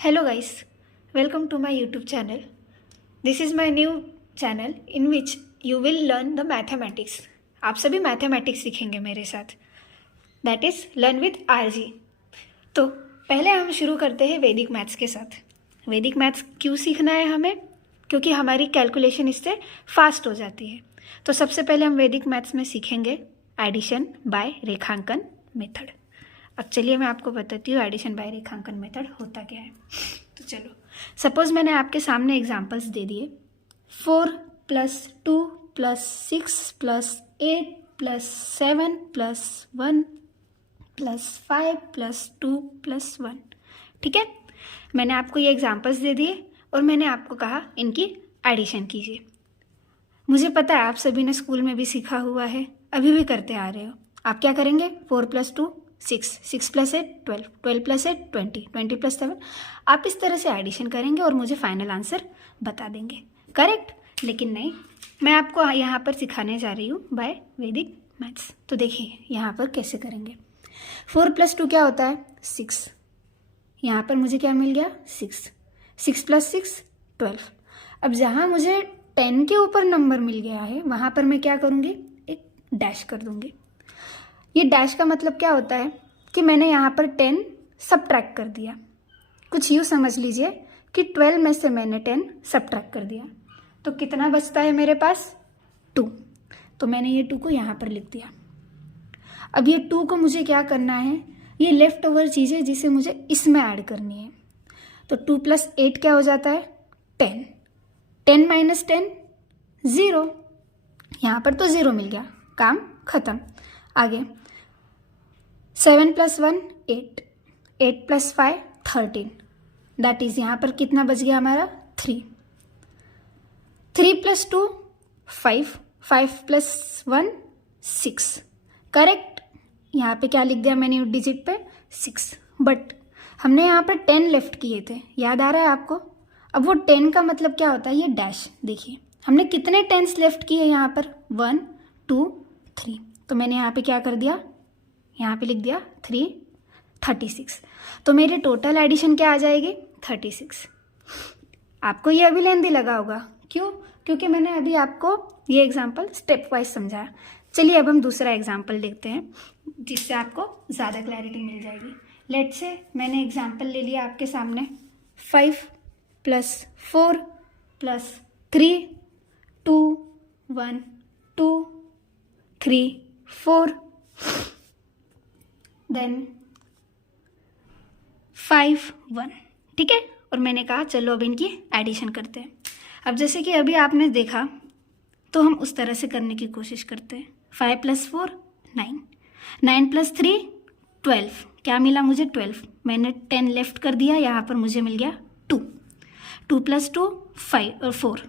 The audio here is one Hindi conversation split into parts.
Hello guys, welcome to my YouTube channel. This is my new channel in which you will learn the mathematics. आप सभी मैथमेटिक्स सीखेंगे मेरे साथ. That is learn with RG. तो पहले हम शुरू करते हैं वैदिक मैथ्स के साथ. वैदिक मैथ्स क्यों सीखना है हमें? क्योंकि हमारी कैलकुलेशन इससे फास्ट हो जाती है. तो सबसे पहले हम वैदिक मैथ्स में सीखेंगे एडिशन बाय रेखांकन मेथड. अब चलिए मैं आपको बताती हूँ एडिशन बाय रेखांकन मेथड होता क्या है. तो चलो, सपोज मैंने आपके सामने एग्जांपल्स दे दिए. 4 + 2 + 6 + 8 + 7 + 1 + 5 + 2 + 1. ठीक है, मैंने आपको ये एग्जांपल्स दे दिए और मैंने आपको कहा इनकी एडिशन कीजिए. मुझे पता है आप सभी ने स्कूल में भी सीखा हुआ है, अभी भी करते आ रहे हो. आप क्या करेंगे? 4 + 2 6, 6 + 8 12, 12 + 8 20, 20 + 7. आप इस तरह से एडिशन करेंगे और मुझे फाइनल आंसर बता देंगे. करेक्ट? लेकिन नहीं, मैं आपको यहाँ पर सिखाने जा रही हूँ बाय वैदिक मैथ्स. तो देखिए यहाँ पर कैसे करेंगे. 4 + 2 क्या होता है? 6. यहाँ पर मुझे क्या मिल गया? 6. 6 + 6 12. अब जहाँ मुझे 10 के ऊपर नंबर मिल गया है वहाँ पर मैं क्या करूँगी? एक डैश कर दूँगी. ये डैश का मतलब क्या होता है कि मैंने यहाँ पर 10 सबट्रैक्ट कर दिया. कुछ यूँ समझ लीजिए कि 12 में से मैंने 10 सबट्रैक्ट कर दिया. तो कितना बचता है मेरे पास? 2. तो मैंने ये 2 को यहाँ पर लिख दिया. अब ये 2 को मुझे क्या करना है? ये लेफ्ट ओवर चीज़ है जिसे मुझे इसमें ऐड करनी है. तो 2 + 8 क्या हो जाता है? 10. 10 - 10 0. यहाँ पर तो 0 मिल गया, काम खत्म. आगे 7 + 1 8, 8 + 5 13. दैट इज यहाँ पर कितना बच गया हमारा? 3. 3 + 2 5, 5 + 1 6. करेक्ट? यहाँ पे क्या लिख दिया मैंने डिजिट पे? 6. बट हमने यहाँ पर 10 लेफ्ट किए थे, याद आ रहा है आपको? अब वो 10 का मतलब क्या होता है? ये डैश. देखिए हमने कितने 10s लेफ्ट किए यहाँ पर? 1 2 3. तो मैंने यहाँ पे क्या कर दिया? यहाँ पे लिख दिया 3 36. तो मेरी टोटल एडिशन क्या आ जाएगी? 36. आपको ये अभी लेंदी लगा होगा. क्यों? क्योंकि मैंने अभी आपको ये एग्जांपल स्टेप वाइज समझाया. चलिए अब हम दूसरा एग्जांपल देखते हैं जिससे आपको ज़्यादा क्लैरिटी मिल जाएगी. लेट से मैंने एग्जांपल ले लिया आपके सामने. 5 + 4 + 3 2 1 2 3 4 देन 5 1. ठीक है, और मैंने कहा चलो अब इनकी एडिशन करते हैं. अब जैसे कि अभी आपने देखा तो हम उस तरह से करने की कोशिश करते हैं. 5 + 4 9, 9 + 3 12. क्या मिला मुझे? 12. मैंने 10 लेफ्ट कर दिया, यहाँ पर मुझे मिल गया 2. 2 + 2 5 और 4.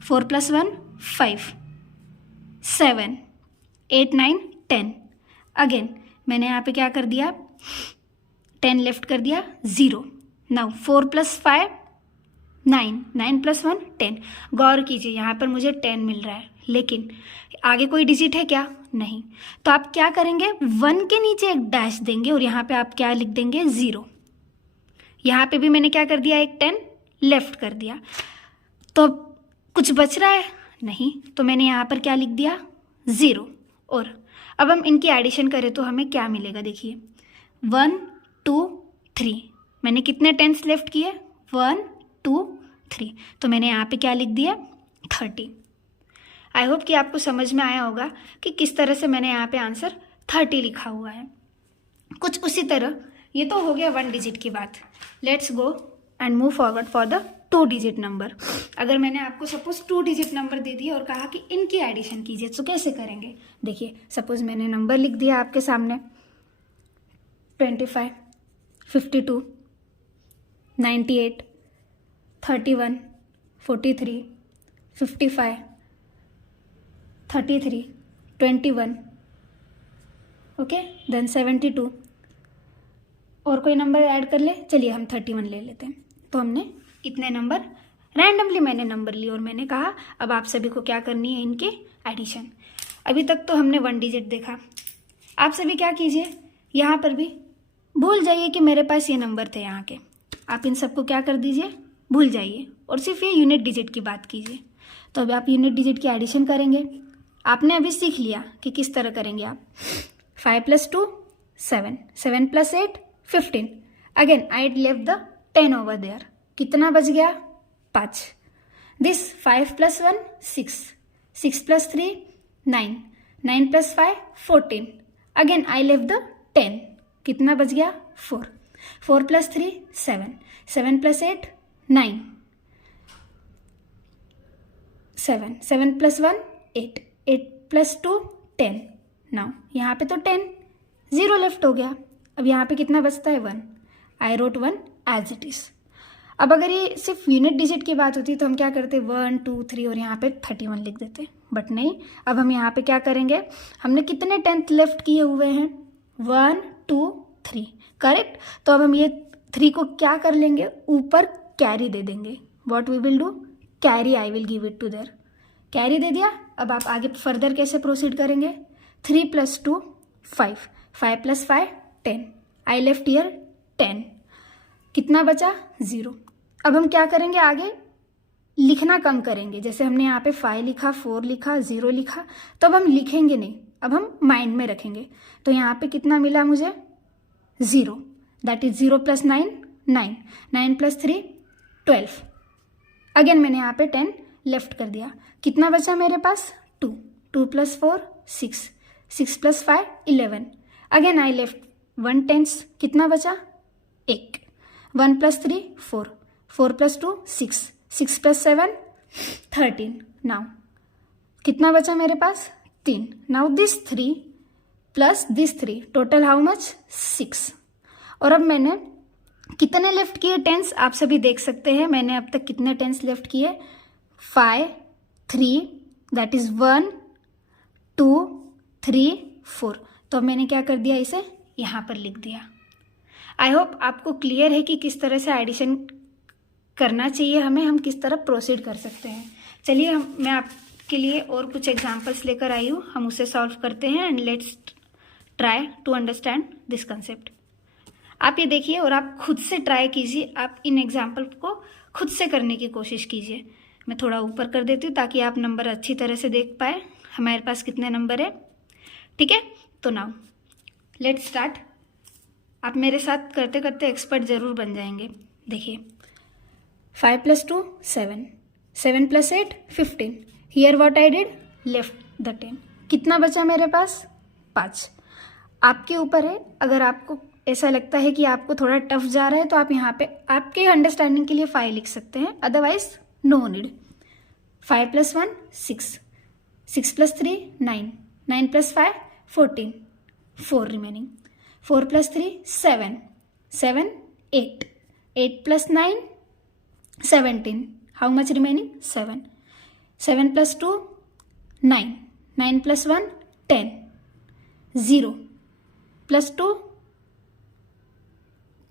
4 + 1 5 7 8 9 10. अगेन मैंने यहाँ पे क्या कर दिया? 10 लेफ्ट कर दिया, 0. नाउ 4 + 5 9, 9 + 1 10. गौर कीजिए यहाँ पर मुझे 10 मिल रहा है, लेकिन आगे कोई डिजिट है क्या? नहीं. तो आप क्या करेंगे? 1 के नीचे एक डैश देंगे और यहाँ पे आप क्या लिख देंगे? 0. यहाँ पे भी मैंने क्या कर दिया? एक 10 लेफ्ट कर दिया. तो कुछ बच रहा है? नहीं. तो मैंने यहाँ पर क्या लिख दिया? 0. और अब हम इनकी एडिशन करें तो हमें क्या मिलेगा? देखिए 1 2 3. मैंने कितने 10s लेफ्ट किए? 1 2 3. तो मैंने यहाँ पे क्या लिख दिया? 30. आई होप कि आपको समझ में आया होगा कि किस तरह से मैंने यहाँ पे आंसर 30 लिखा हुआ है. कुछ उसी तरह ये तो हो गया 1 डिजिट की बात. Let's go and move forward for the 2 digit number. अगर मैंने आपको सपोज 2 डिजिट नंबर दे दिए और कहा कि इनकी एडिशन कीजिए तो कैसे करेंगे? देखिए सपोज मैंने नंबर लिख दिया आपके सामने 25 52 98 31 43 55 33 21. Okay, then 72. और कोई नंबर ऐड कर ले? चलिए हम 31 ले लेते हैं. तो हमने इतने नंबर रैंडमली मैंने नंबर लिए और मैंने कहा अब आप सभी को क्या करनी है? इनकी एडिशन. अभी तक तो हमने 1 डिजिट देखा. आप सभी क्या कीजिए? यहाँ पर भी भूल जाइए कि मेरे पास ये नंबर थे यहाँ के. आप इन सबको क्या कर दीजिए, भूल जाइए और सिर्फ ये यूनिट डिजिट की बात कीजिए। तो अभी आप यूनिट डिजिट की एडिशन करेंगे। आपने अभी सीख लिया कि किस तरह करेंगे आप। 5 + 2 7, 7 + 8 15। Again I left the 10 over there. कितना बच गया, 5। This 5 + 1 6, 6 + 3 9, 9 + 5 14। Again I left the 10। कितना बच गया, 4, 4 + 3 7, 7 + 8 9, 7, 7 + 1 8, 8 + 2 10। नाउ यहाँ पे तो 10, 0 लेफ्ट हो गया। अब यहाँ पे कितना बचता है, 1। I wrote 1 as it is. अब अगर ये सिर्फ यूनिट डिजिट की बात होती तो हम क्या करते, 1 2 3 और यहाँ पे 31 लिख देते, बट नहीं। अब हम यहाँ पे क्या करेंगे, हमने कितने 10th लेफ्ट किए हुए हैं, 1 2 3, करेक्ट। तो अब हम ये 3 को क्या कर लेंगे, ऊपर कैरी दे देंगे। What we will do, carry I will give it to there. Carry दे दिया। अब आप आगे फर्दर कैसे प्रोसीड करेंगे, 3 + 2 5, 5 + 5 10। I left here 10। कितना बचा, 0। अब हम क्या करेंगे, आगे लिखना कम करेंगे। जैसे हमने यहाँ पे 5 लिखा, 4 लिखा, 0 लिखा, तो अब हम लिखेंगे नहीं, अब हम माइंड में रखेंगे। तो यहाँ पे कितना मिला मुझे, 0। That is 0 + 9 9, 9 + 3 12। अगेन मैंने यहाँ पे 10 लेफ्ट कर दिया। कितना बचा मेरे पास, 2, 2 + 4 6, 6 + 5 11। Again I left 1 10। कितना बचा, 1, 1 + 3 4, 4 + 2 6, 6 + 7 13। नाउ कितना बचा मेरे पास, 3। Now this 3 + this 3 total how much, 6। और अब मैंने कितने लेफ्ट किए 10s, आप सभी देख सकते हैं मैंने अब तक कितने 10s लेफ्ट किए, 5 3, दैट इज 1 2 3 4। तो अब मैंने क्या कर दिया, इसे यहाँ पर लिख दिया। आई होप आपको क्लियर है कि किस तरह से एडिशन करना चाहिए हमें, हम किस तरह प्रोसीड कर सकते हैं। चलिए मैं आपके लिए और कुछ एग्जांपल्स लेकर आई हूँ, हम उसे सॉल्व करते हैं and let's try to understand this concept. आप ये देखिए और आप खुद से ट्राई कीजिए, आप इन एग्जाम्पल को खुद से करने की कोशिश कीजिए। मैं थोड़ा ऊपर कर देती हूँ ताकि आप नंबर अच्छी तरह से देख पाए हमारे पास कितने नंबर है, ठीक है। तो नाउ लेट्स स्टार्ट। आप मेरे साथ करते करते एक्सपर्ट ज़रूर बन जाएंगे। देखिए 5 + 2 7, 7 + 8 15। Here what I did, left the 10। कितना बचा मेरे पास, 5। आपके ऊपर है, अगर आपको ऐसा लगता है कि आपको थोड़ा टफ जा रहा है तो आप यहाँ पे आपके अंडरस्टैंडिंग के लिए 5 लिख सकते हैं, otherwise no need. 5 + 1 6, 6 + 3 9, 9 + 5 14, 4 remaining. 4 + 3 7, 7 8, 8 + 9 17। How much remaining, 7, 7 + 2 9, 9 + 1 10, 0 + 2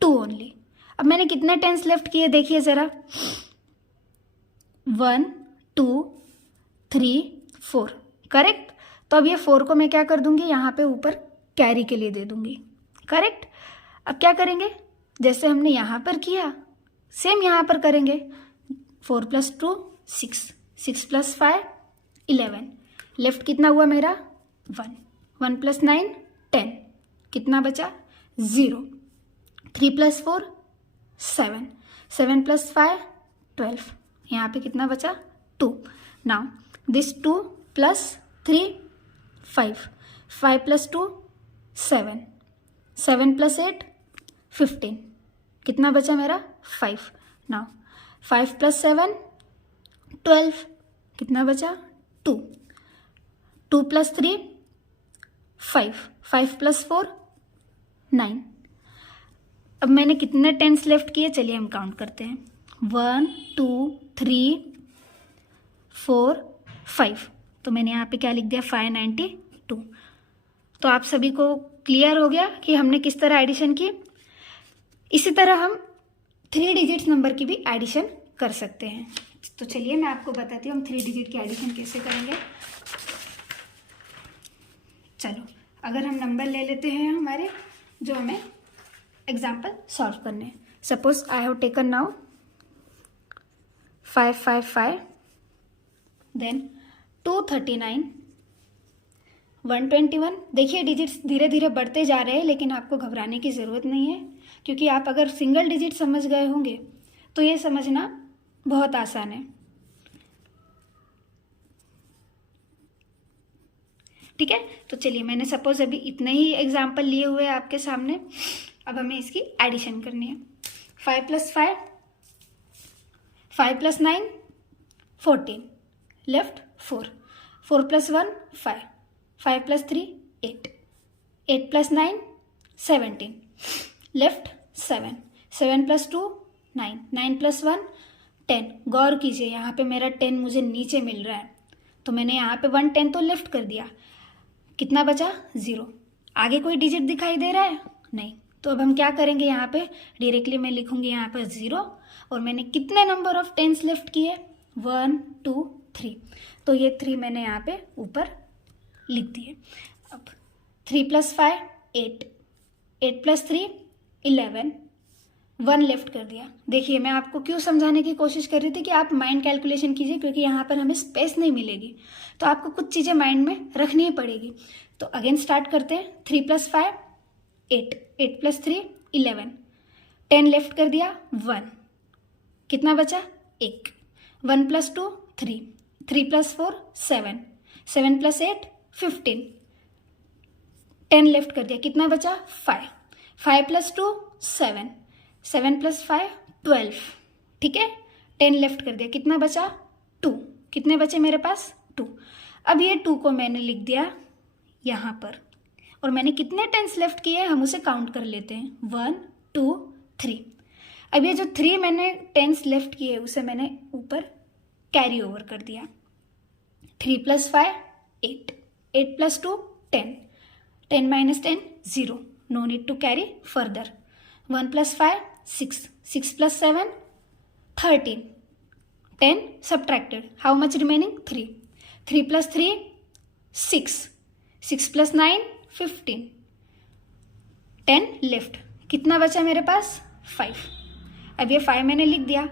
2 only. अब मैंने कितने 10s लेफ्ट किए देखिए ज़रा, 1 2 3 4, करेक्ट। तो अब ये 4 को मैं क्या कर दूंगी, यहाँ पे ऊपर कैरी के लिए दे दूंगी, करेक्ट। अब क्या करेंगे, जैसे हमने यहाँ पर किया सेम यहाँ पर करेंगे। 4 + 2 6, 6 + 5 11। लेफ्ट कितना हुआ मेरा, 1, 1 + 9 10। कितना बचा, 0। 3 + 4 7, 7 + 5 12। यहाँ पे कितना बचा, 2। Now this 2 + 3 5, 5 + 2 7, 7 + 8 15। कितना बचा मेरा, 5। नाउ 5 + 7 12। कितना बचा, 2। 2 + 3 5, 5 + 4 9। अब मैंने कितने 10s लेफ्ट किए, चलिए हम काउंट करते हैं। 1 2 3 4 5। तो मैंने यहाँ पे क्या लिख दिया, 592। तो आप सभी को क्लियर हो गया कि हमने किस तरह एडिशन की। इसी तरह हम 3 डिजिट्स नंबर की भी एडिशन कर सकते हैं। तो चलिए मैं आपको बताती हूँ हम 3 डिजिट की एडिशन कैसे करेंगे। चलो अगर हम नंबर ले लेते हैं हमारे जो हमें एग्जाम्पल सॉल्व करने हैं, suppose I have taken now 555, then 239, 121। देखिए डिजिट्स धीरे धीरे बढ़ते जा रहे हैं, लेकिन आपको घबराने की ज़रूरत नहीं है, क्योंकि आप अगर सिंगल डिजिट समझ गए होंगे तो ये समझना बहुत आसान है। ठीक है, तो चलिए मैंने सपोज अभी इतने ही एग्जाम्पल लिए हुए हैं आपके सामने। अब हमें इसकी एडिशन करनी है। 5 + 5, 5 + 9, 14, लेफ्ट 4, 4 + 1, 5, 5 + 3, 8, 8 + 9, 17, लेफ्ट 7, 7 + 2, 9, 9 + 1, 10। गौर कीजिए यहाँ पे मेरा 10 मुझे नीचे मिल रहा है, तो मैंने यहाँ पे 1 10 तो लेफ्ट कर दिया। कितना बचा? 0। आगे कोई डिजिट दिखाई दे रहा है? नहीं। तो अब हम क्या करेंगे, यहाँ पे डायरेक्टली मैं लिखूंगी यहाँ पर 0, और मैंने कितने नंबर ऑफ टेंस लेफ्ट किए? 1 2 3। तो ये 3 मैंने यहाँ पे ऊपर लिख दिए। अब 3 + 5, 8, 8 + 3, 11, 1 लेफ्ट कर दिया। देखिए मैं आपको क्यों समझाने की कोशिश कर रही थी कि आप माइंड कैलकुलेशन कीजिए, क्योंकि यहाँ पर हमें स्पेस नहीं मिलेगी, तो आपको कुछ चीज़ें माइंड में रखनी ही पड़ेगी। तो अगेन स्टार्ट करते हैं। 3 + 5, 8, 8 + 3, 11, 10 लेफ्ट कर दिया, 1। कितना बचा? 1। 1 + 2, 3, 3 + 4, 7, 7 + 8, 15, 10 लेफ्ट कर दिया। कितना बचा? 5, 5 + 2, 7, 7 + 5, 12। ठीक है, 10 लेफ्ट कर दिया। कितना बचा? 2। कितने बचे मेरे पास? 2। अब ये 2 को मैंने लिख दिया यहाँ पर, और मैंने कितने टेंस लेफ्ट किए हम उसे काउंट कर लेते हैं। 1 2 3। अब ये जो 3 मैंने टेंस लेफ्ट किए उसे मैंने ऊपर कैरी ओवर कर दिया। 3 + 5, 8, 8 + 2, 10, 10 - 10, 0, no need to carry further। 1 + 5, 6, 6 + 7, 13, 10 subtracted, how much remaining? 3, 3 + 3, 6, 6 + 9, 15, 10 left. कितना बचा मेरे पास? 5। अब ये 5 मैंने लिख दिया,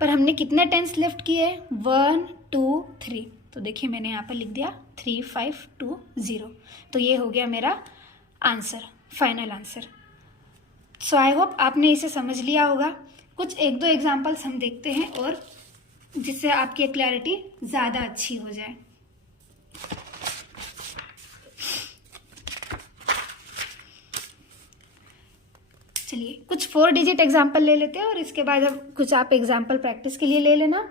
पर हमने कितने टेंस लेफ्ट किए? 1 2 3। तो देखिए मैंने यहाँ पर लिख दिया 3 5 2 0। तो ये हो गया मेरा answer, final answer. So I hope आपने इसे समझ लिया होगा। कुछ 1-2 एग्जाम्पल्स हम देखते हैं, और जिससे आपकी क्लैरिटी ज़्यादा अच्छी हो जाए। चलिए कुछ 4 डिजिट एग्जाम्पल ले लेते हैं, और इसके बाद अब कुछ आप एग्जाम्पल प्रैक्टिस के लिए ले लेना,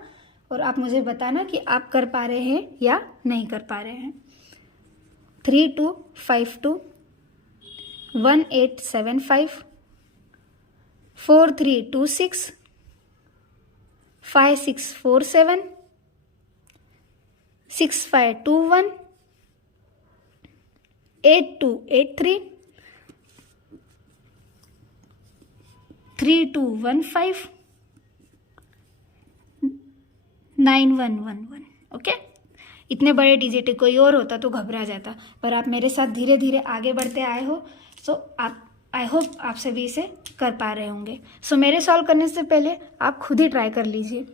और आप मुझे बताना कि आप कर पा रहे हैं या नहीं कर पा रहे हैं। 3 2 5 2, 1 8 7 5, 4 3 2 6, 5 6 4 7, 6 5 2 1, 8 2 8 3, 3 2 1 5, 9 1 1 1। ओके, इतने बड़े डिजिट कोई और होता तो घबरा जाता, पर आप मेरे साथ धीरे धीरे आगे बढ़ते आए हो, सो आप आई होप आप सभी इसे कर पा रहे होंगे। सो मेरे सॉल्व करने से पहले आप खुद ही ट्राई कर लीजिए।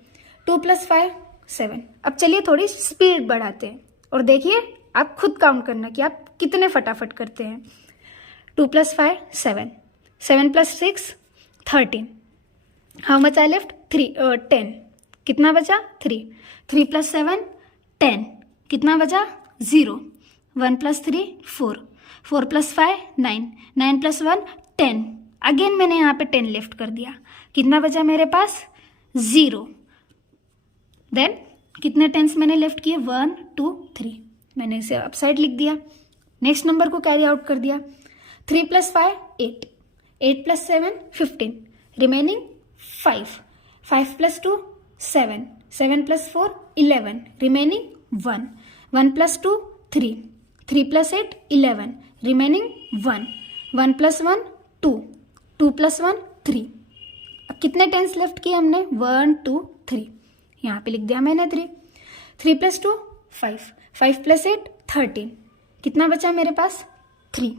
2 + 5 7। अब चलिए थोड़ी स्पीड बढ़ाते हैं, और देखिए आप खुद काउंट करना कि आप कितने फटाफट करते हैं। 2 + 5 7, 7 + 6 13। How much I left? 10। कितना बचा? 3, 3 + 7 10। कितना बचा? 0, 1 + 3 4, 4 + 5 9, 9 + 1 10। अगेन मैंने यहाँ पे 10 लेफ्ट कर दिया। कितना बचा मेरे पास? 0। देन कितने टेंस मैंने लेफ्ट किए? 1 2 3। मैंने इसे अपसाइड लिख दिया, नेक्स्ट नंबर को कैरी आउट कर दिया। 3 + 5 8, 8 + 7 15, रिमेनिंग 5, 5 + 2 7, 7 + 4 11, रिमेनिंग 1, 1 + 2 3, 3 + 8 11, रिमेनिंग 1, 1 + 1 2, 2 + 1 3। अब कितने टेंस लेफ्ट किए हमने? 1 2 3। यहाँ पे लिख दिया मैंने 3, 3 + 2 5, 5 + 8 13। कितना बचा मेरे पास? 3,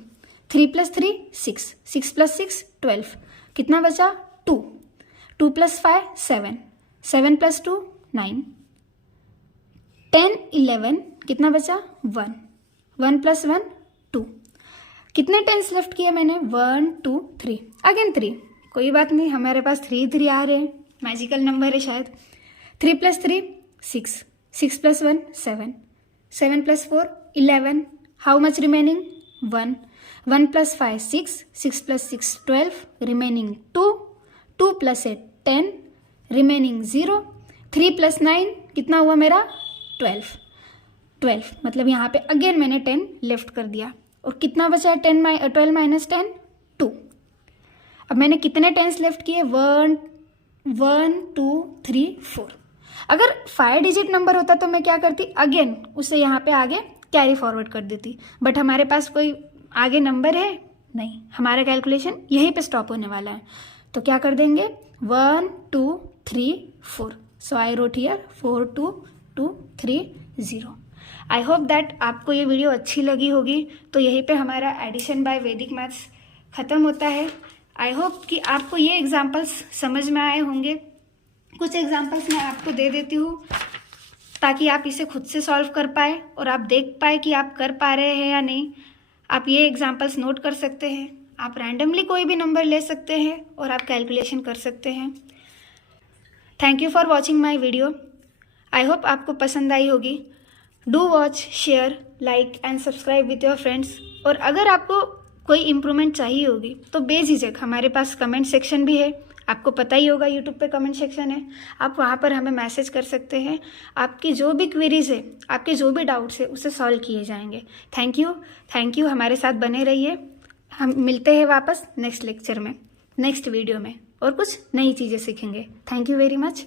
3 + 3 6, 6 + 6 12। कितना बचा? 2, 2 + 5 7, 7 + 2 9, 10 11 कितना बचा 1, 1 + 1 2। कितने टेंस लेफ्ट किए मैंने 1 2 3, अगेन 3, कोई बात नहीं, हमारे पास 3 3 आ रहे हैं, मैजिकल नंबर है शायद। 3 + 3 6, 6 + 1 7, 7 + 4 11, how much remaining 1, 1 + 5 6, 6 + 6 12, remaining 2, 2 + 8 10, remaining 0, 3 + 9 कितना हुआ मेरा 12, 12 मतलब यहाँ पे अगेन मैंने 10 लेफ्ट कर दिया। और कितना बचा है 12 - 10 2। अब मैंने कितने टेंस लेफ्ट किए 1 1 2 3 4। अगर 5 डिजिट नंबर होता तो मैं क्या करती, अगेन उसे यहाँ पे आगे कैरी फॉरवर्ड कर देती, बट हमारे पास कोई आगे नंबर है नहीं, हमारा कैलकुलेशन यहीं पे स्टॉप होने वाला है। तो क्या कर देंगे 1 2 3 4। सो I wrote here 4 2 2 3 0। I hope that आपको ये वीडियो अच्छी लगी होगी। तो यहीं पे हमारा एडिशन बाय वैदिक मैथ्स ख़त्म होता है। आई होप कि आपको ये एग्जाम्पल्स समझ में आए होंगे। कुछ एग्जाम्पल्स मैं आपको दे देती हूँ ताकि आप इसे खुद से सॉल्व कर पाए और आप देख पाए कि आप कर पा रहे हैं या नहीं। आप ये एग्जाम्पल्स नोट कर सकते हैं, आप रैंडमली कोई भी नंबर ले सकते हैं और आप कैलकुलेशन कर सकते हैं। Thank you for watching my video. I hope आपको पसंद आई होगी। Do watch, share, like and subscribe with your friends. और अगर आपको कोई इम्प्रूवमेंट चाहिए होगी तो बेझिझक हमारे पास कमेंट सेक्शन भी है। आपको पता ही होगा यूट्यूब पे कमेंट सेक्शन है, आप वहाँ पर हमें मैसेज कर सकते हैं। आपकी जो भी क्वेरीज है, आपके जो भी डाउट्स है उसे सॉल्व किए जाएंगे। थैंक यू, हमारे साथ बने रहिए। हम मिलते हैं वापस नेक्स्ट लेक्चर में, नेक्स्ट वीडियो में, और कुछ नई चीज़ें सीखेंगे। Thank you very much.